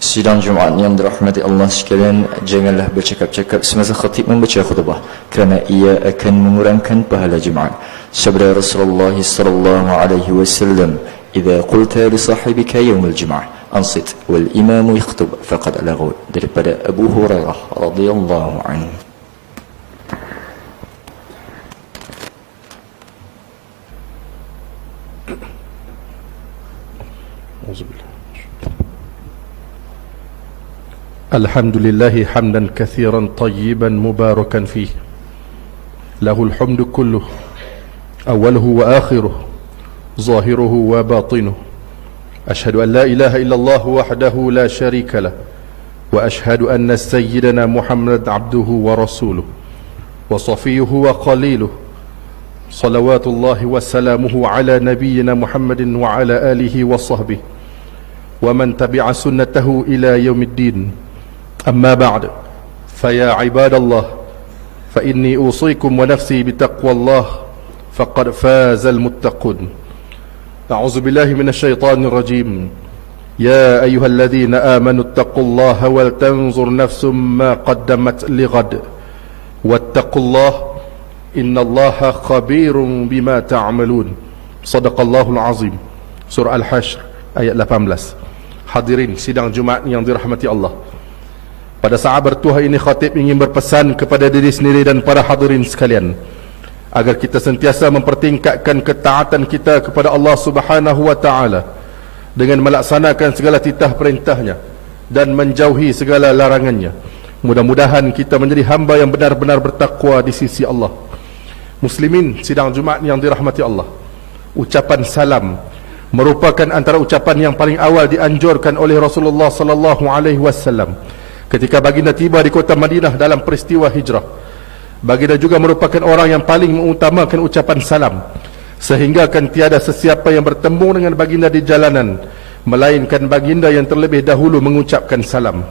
Sidang Jumaat yang dirahmati Allah sekalian, janganlah bercakap-cakap semasa khatib membaca khutbah, kerana ia akan mengurangkan pahala Jumaat. Sabda Rasulullah sallallahu alaihi wasallam, "Idza qulta li sahibika yawm al-jum'ah ansit wal imam yakhutub faqad laghaw." Daripada Abu Hurairah radhiyallahu anhu. الحمد لله حمدا كثيرا طيبا مباركا فيه، له الحمد كله أوله وآخره ظاهره وباطنه. أشهد أن لا إله إلا الله وحده لا شريك له، وأشهد أن سيدنا محمد عبده ورسوله وصفيه وخليله، صلوات الله وسلامه على نبينا محمد وعلى آله وصحبه ومن تبع سنته إلى يوم الدين. أما بعد، فيا عباد الله، فإني أوصيكم ونفسي بتقوى الله، فقد فاز المتقون. أعوذ بالله من الشيطان الرجيم. يا أيها الذين آمنوا اتقوا الله ولتنظر نفس ما قدمت لغد واتقوا الله إن الله خبير بما تعملون. صدق الله العظيم. Surah Al-Hashr ayat 18. Hadirin sidang Jumaat yang dirahmati Allah, pada saat bertuah ini khatib ingin berpesan kepada diri sendiri dan para hadirin sekalian agar kita sentiasa mempertingkatkan ketaatan kita kepada Allah Subhanahu wa taala dengan melaksanakan segala titah perintahnya dan menjauhi segala larangannya. Mudah-mudahan kita menjadi hamba yang benar-benar bertakwa di sisi Allah. Muslimin sidang Jumaat yang dirahmati Allah, ucapan salam merupakan antara ucapan yang paling awal dianjurkan oleh Rasulullah sallallahu alaihi wasallam ketika baginda tiba di kota Madinah dalam peristiwa hijrah. Baginda juga merupakan orang yang paling mengutamakan ucapan salam, sehingga akan tiada sesiapa yang bertemu dengan baginda di jalanan melainkan baginda yang terlebih dahulu mengucapkan salam.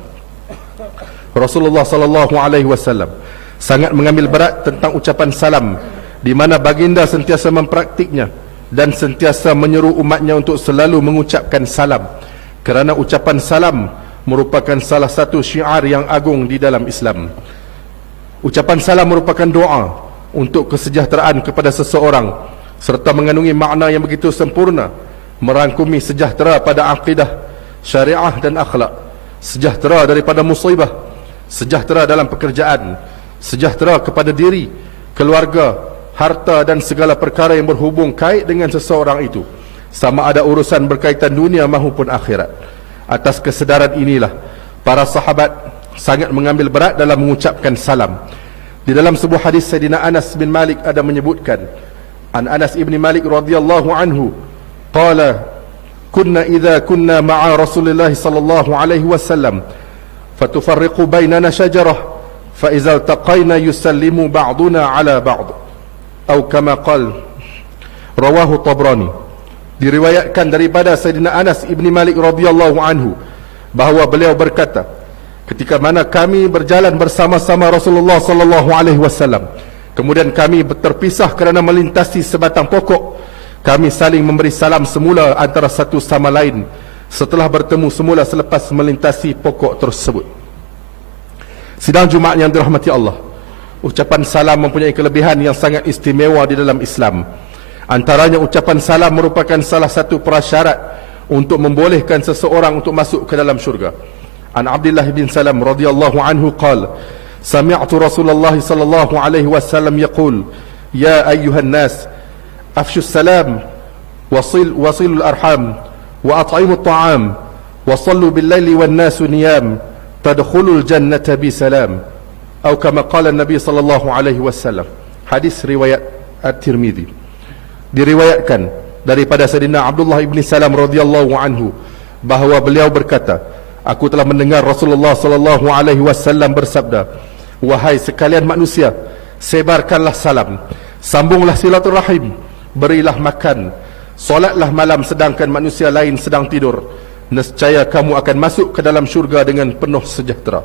Rasulullah sallallahu alaihi wasallam sangat mengambil berat tentang ucapan salam, di mana baginda sentiasa mempraktiknya dan sentiasa menyeru umatnya untuk selalu mengucapkan salam, kerana ucapan salam merupakan salah satu syiar yang agung di dalam Islam. Ucapan salam merupakan doa untuk kesejahteraan kepada seseorang serta mengandungi makna yang begitu sempurna, merangkumi sejahtera pada akidah, syariah dan akhlak, sejahtera daripada musibah, sejahtera dalam pekerjaan, sejahtera kepada diri, keluarga, harta dan segala perkara yang berhubung kait dengan seseorang itu, sama ada urusan berkaitan dunia maupun akhirat. Atas kesedaran inilah para sahabat sangat mengambil berat dalam mengucapkan salam. Di dalam sebuah hadis Sayyidina Anas bin Malik ada menyebutkan, an Anas ibn Malik radhiyallahu anhu qala kunna idza kunna ma'a Rasulillah sallallahu alaihi wasallam fatufarriqu bainana syajarah fa idza iltaqayna yusallimu ba'duna ala ba'd atau kama qala, rawahu Tabrani. Diriwayatkan daripada Sayyidina Anas ibn Malik radhiyallahu anhu bahawa beliau berkata, ketika mana kami berjalan bersama-sama Rasulullah sallallahu alaihi wasallam, kemudian kami terpisah kerana melintasi sebatang pokok, kami saling memberi salam semula antara satu sama lain setelah bertemu semula selepas melintasi pokok tersebut. Sidang Jumaat yang dirahmati Allah, ucapan salam mempunyai kelebihan yang sangat istimewa di dalam Islam. Antaranya ucapan salam merupakan salah satu prasyarat untuk membolehkan seseorang untuk masuk ke dalam syurga. An Abdullah bin Salam radhiyallahu anhu qala, sami'tu Rasulullah sallallahu alaihi wasallam yaqul, ya ayyuhan nas afshu salam wasilul arham wa at'imu at-ta'am wa sallu bil laili wan nasu niyam tadkhulul jannata bi salam, atau kama qala Nabi sallallahu alaihi wasallam. Hadis riwayat At-Tirmidzi. Diriwayatkan daripada Sayyidina Abdullah ibn Salam radhiyallahu anhu bahawa beliau berkata, aku telah mendengar Rasulullah sallallahu alaihi wasallam bersabda, wahai sekalian manusia, sebarkanlah salam, sambunglah silaturahim, berilah makan, solatlah malam sedangkan manusia lain sedang tidur, nescaya kamu akan masuk ke dalam syurga dengan penuh sejahtera.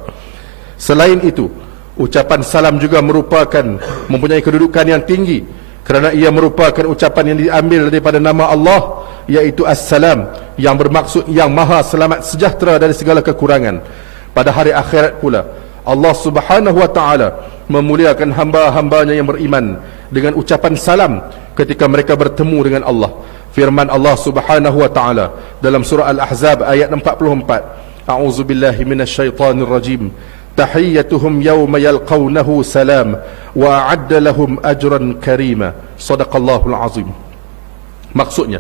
Selain itu, ucapan salam juga mempunyai kedudukan yang tinggi, kerana ia merupakan ucapan yang diambil daripada nama Allah, iaitu As-Salam, yang bermaksud yang maha selamat sejahtera dari segala kekurangan. Pada hari akhirat pula Allah Subhanahu wa ta'ala memuliakan hamba-hambanya yang beriman dengan ucapan salam ketika mereka bertemu dengan Allah. Firman Allah Subhanahu wa ta'ala dalam surah Al-Ahzab ayat 44, A'udzubillahi minasyaitanir rajim, tahiyyatuhum yawma yalqawnahu salam wa a'adda lahum ajran karima. Sadaqallahul azim. Maksudnya,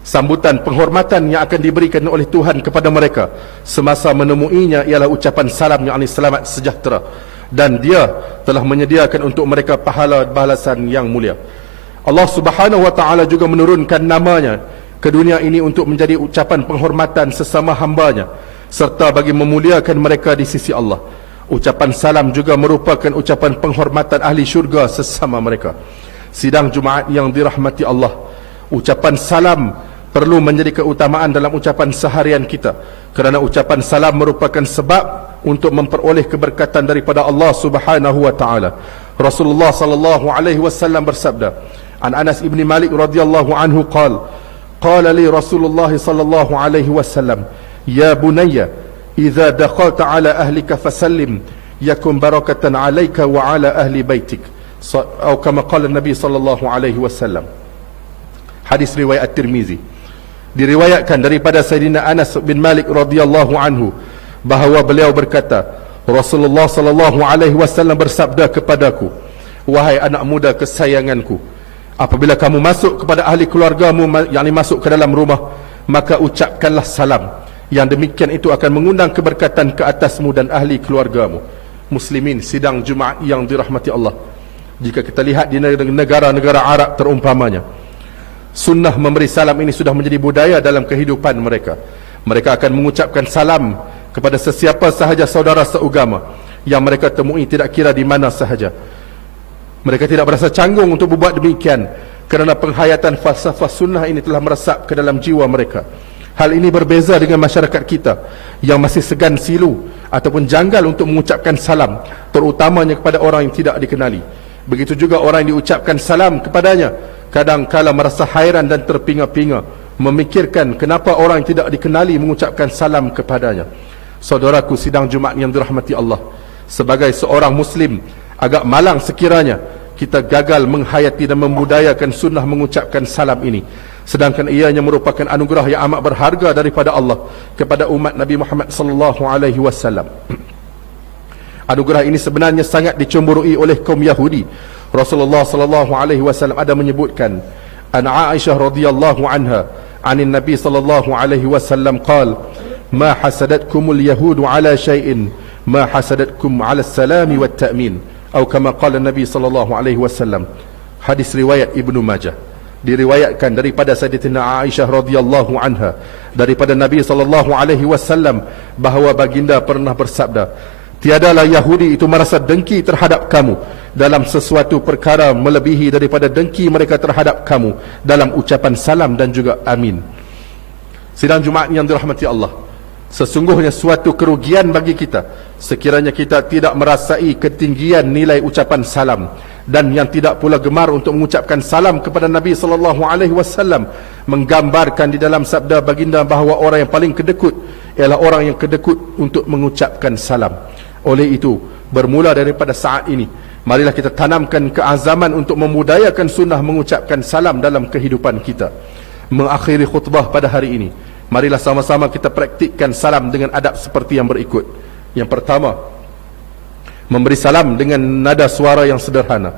sambutan penghormatan yang akan diberikan oleh Tuhan kepada mereka semasa menemuinya ialah ucapan salam yang selamat sejahtera, dan Dia telah menyediakan untuk mereka pahala balasan yang mulia. Allah Subhanahu wa ta'ala juga menurunkan namanya ke dunia ini untuk menjadi ucapan penghormatan sesama hambanya, serta bagi memuliakan mereka di sisi Allah. Ucapan salam juga merupakan ucapan penghormatan ahli syurga sesama mereka. Sidang Jumaat yang dirahmati Allah, ucapan salam perlu menjadi keutamaan dalam ucapan seharian kita, kerana ucapan salam merupakan sebab untuk memperoleh keberkatan daripada Allah Subhanahu wa ta'ala. Rasulullah sallallahu alaihi wasallam bersabda, an Anas ibn Malik radhiyallahu anhu qala li Rasulullah sallallahu alaihi wasallam, ya bunayya idza dakhalta ala ahlika fasallim yakun barakatan alayka wa ala ahli baitik, atau kama qala Nabi sallallahu alaihi wasallam. Hadis riwayat At-Tirmizi. Diriwayatkan daripada Sayyidina Anas bin Malik radhiyallahu anhu bahawa beliau berkata, Rasulullah sallallahu alaihi wasallam bersabda kepadaku, wahai anak muda kesayanganku, apabila kamu masuk kepada ahli keluargamu, yakni masuk ke dalam rumah, maka ucapkanlah salam. Yang demikian itu akan mengundang keberkatan ke atasmu dan ahli keluargamu. Muslimin sidang Jumaat yang dirahmati Allah, jika kita lihat di negara-negara Arab terumpamanya, sunnah memberi salam ini sudah menjadi budaya dalam kehidupan mereka. Mereka akan mengucapkan salam kepada sesiapa sahaja saudara seugama yang mereka temui, tidak kira di mana sahaja. Mereka tidak berasa canggung untuk berbuat demikian, kerana penghayatan falsafah sunnah ini telah meresap ke dalam jiwa mereka. Hal ini berbeza dengan masyarakat kita yang masih segan silu ataupun janggal untuk mengucapkan salam, terutamanya kepada orang yang tidak dikenali. Begitu juga orang yang diucapkan salam kepadanya kadang-kala merasa hairan dan terpinga-pinga, memikirkan kenapa orang yang tidak dikenali mengucapkan salam kepadanya. Saudaraku sidang Jumaat yang dirahmati Allah, sebagai seorang Muslim, agak malang sekiranya kita gagal menghayati dan membudayakan sunnah mengucapkan salam ini, sedangkan ianya merupakan anugerah yang amat berharga daripada Allah kepada umat Nabi Muhammad sallallahu alaihi wasallam. Anugerah ini sebenarnya sangat dicemburui oleh kaum Yahudi. Rasulullah sallallahu alaihi wasallam ada menyebutkan, an Aisyah radhiyallahu anha anin Nabi sallallahu alaihi wasallam qala, ma hasadatkumul yahudu ala syai'in ma hasadatkum ala salami wat ta'min, atau kama qala Nabi sallallahu alaihi wasallam. Hadis riwayat Ibnu Majah. Diriwayatkan daripada Sayyidatina Aisyah radhiyallahu anha daripada Nabi sallallahu alaihi wasallam bahawa baginda pernah bersabda, tiadalah Yahudi itu merasa dengki terhadap kamu dalam sesuatu perkara melebihi daripada dengki mereka terhadap kamu dalam ucapan salam dan juga amin. Sidang Jumaat yang dirahmati Allah, sesungguhnya suatu kerugian bagi kita sekiranya kita tidak merasai ketinggian nilai ucapan salam, dan yang tidak pula gemar untuk mengucapkan salam kepada Nabi sallallahu alaihi wasallam menggambarkan di dalam sabda baginda bahawa orang yang paling kedekut ialah orang yang kedekut untuk mengucapkan salam. Oleh itu, bermula daripada saat ini, marilah kita tanamkan keazaman untuk memudayakan sunnah mengucapkan salam dalam kehidupan kita. Mengakhiri khutbah pada hari ini, marilah sama-sama kita praktikkan salam dengan adab seperti yang berikut. Yang pertama, memberi salam dengan nada suara yang sederhana.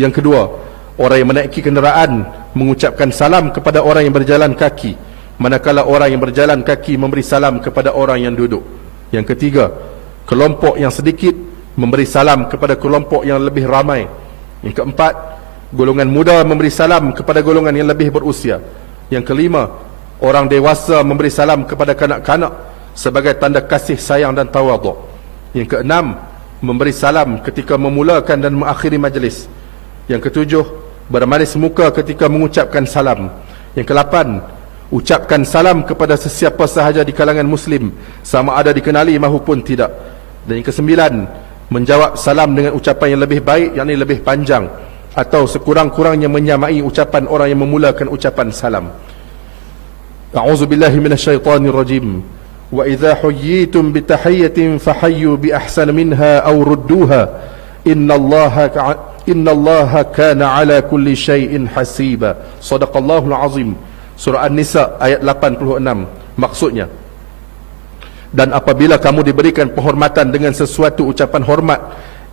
Yang kedua, orang yang menaiki kenderaan mengucapkan salam kepada orang yang berjalan kaki, manakala orang yang berjalan kaki memberi salam kepada orang yang duduk. Yang ketiga, kelompok yang sedikit memberi salam kepada kelompok yang lebih ramai. Yang keempat, golongan muda memberi salam kepada golongan yang lebih berusia. Yang kelima, orang dewasa memberi salam kepada kanak-kanak sebagai tanda kasih sayang dan tawaduk. Yang keenam, memberi salam ketika memulakan dan mengakhiri majlis. Yang ketujuh, bermanis muka ketika mengucapkan salam. Yang kelapan, ucapkan salam kepada sesiapa sahaja di kalangan Muslim, sama ada dikenali maupun tidak. Dan yang kesembilan, menjawab salam dengan ucapan yang lebih baik, yakni lebih panjang. atau sekurang-kurangnya menyamai ucapan orang yang memulakan ucapan salam. A'udzubillahi minasyaitonir rajim. Wa idza huyyitum bitahiyyatin fahayyu bi ahsana minha aw rudduha. Innallaha kana ala kulli syai'in hasiba. Shadaqallahul azim. Surah An-Nisa ayat 86. Maksudnya, dan apabila kamu diberikan penghormatan dengan sesuatu ucapan hormat,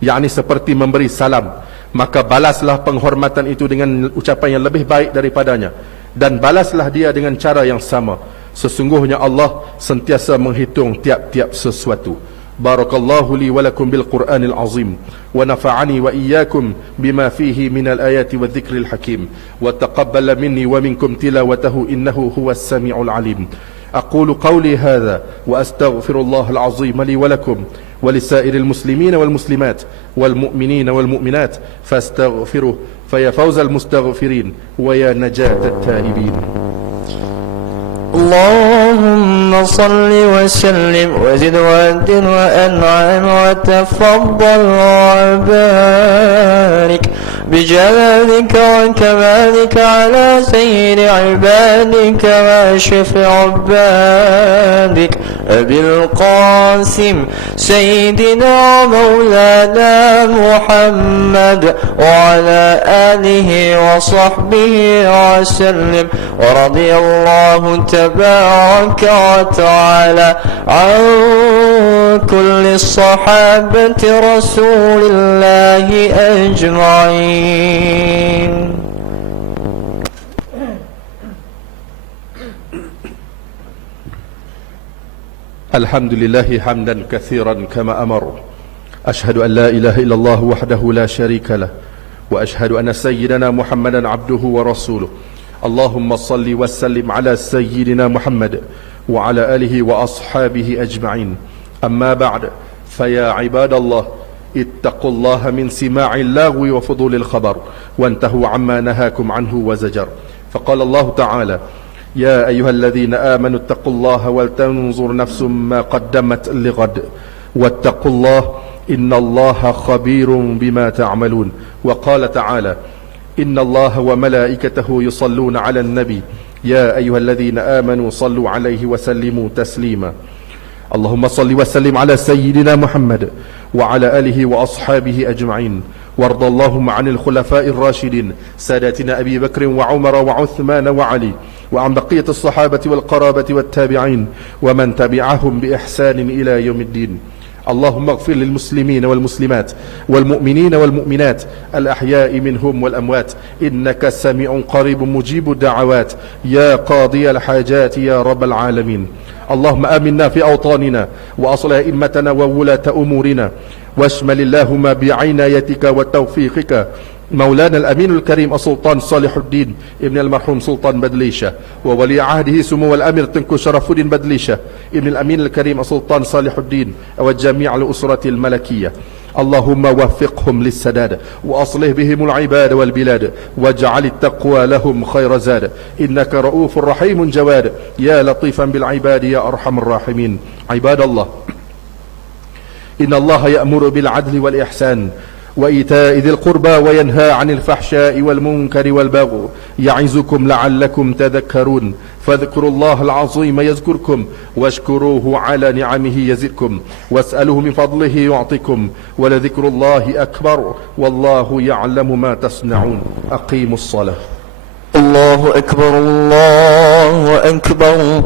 yakni seperti memberi salam, maka balaslah penghormatan itu dengan ucapan yang lebih baik daripadanya, dan balaslah dia dengan cara yang sama. Sesungguhnya Allah sentiasa menghitung tiap-tiap sesuatu. Barakallahu li wa lakum bil Qur'anil azim wa nafa'ani wa iyyakum bima fihi minal ayati wa dhikril hakim wa taqabbala minni wa minkum tilawatahu innahu huwas sami'ul alim. أقول قولي هذا وأستغفر الله العظيم لي ولكم ولسائر المسلمين والمسلمات والمؤمنين والمؤمنات فاستغفروه فيا فوز المستغفرين ويا نجاة التائبين. اللهم صل وسلم وزد وأدن وأنعم وتفضل وبارك بجلالك وكمالك على سيد عبادك واشرف عبادك أبي القاسم سيدنا مولانا محمد وعلى آله وصحبه وسلم. ورضي الله تبارك وتعالى عن كل الصحابة رسول الله أجمعين. الحمد لله حمدا كثيرا كما أمر. أشهد أن لا إله إلا الله وحده لا شريك له وأشهد أن سيدنا محمدا عبده ورسوله. اللهم صل وسلم على سيدنا محمد وعلى آله وأصحابه أجمعين. أما بعد، فيا عباد الله اتقوا الله من سماع اللغو وفضول الخبر وانتهوا عما نهاكم عنه وزجر. فقال الله تعالى: يا أيها الذين آمنوا اتقوا الله ولتنظر نفس ما قدمت لغد واتقوا الله إن الله خبير بما تعملون. وقال تعالى: إن الله وملائكته يصلون على النبي يا أيها الذين آمنوا صلوا عليه وسلموا تسليما. اللهم صل وسلم على سيدنا محمد وعلى آله وأصحابه أجمعين. وارض اللهم عن الخلفاء الراشدين ساداتنا أبي بكر وعمر وعثمان وعلي وعن بقية الصحابة والقرابة والتابعين ومن تبعهم بإحسان إلى يوم الدين. اللهم اغفر للمسلمين والمسلمات والمؤمنين والمؤمنات الأحياء منهم والأموات إنك سميع قريب مجيب الدعوات يا قاضي الحاجات يا رب العالمين. اللهم آمنا في أوطاننا وأصلح أئمتنا وولاة أمورنا واشمل اللهم بعنايتك وتوفيقك مولانا الأمين الكريم السلطان صالح الدين ابن المرحوم سلطان بدليشة وولي عهده سمو الأمير تنكو شرف الدين بدليشة ابن الأمين الكريم السلطان صالح الدين وجميع الأسرة الملكية. اللهم وفقهم للسداد وأصلح بهم العباد والبلاد واجعل التقوى لهم خير زاد إنك رؤوف رحيم جواد يا لطيفا بالعباد يا أرحم الراحمين. عباد الله، إن الله يأمر بالعدل والإحسان وإيتاء ذي القربى وينهى عن الفحشاء والمنكر والبغي يعظكم لعلكم تذكرون. فاذكروا الله العظيم يذكركم واشكروه على نعمه يزدكم واسألوه من فضله يعطكم ولذكر الله أكبر والله يعلم ما تصنعون. أقيموا الصلاة. الله أكبر الله أكبر.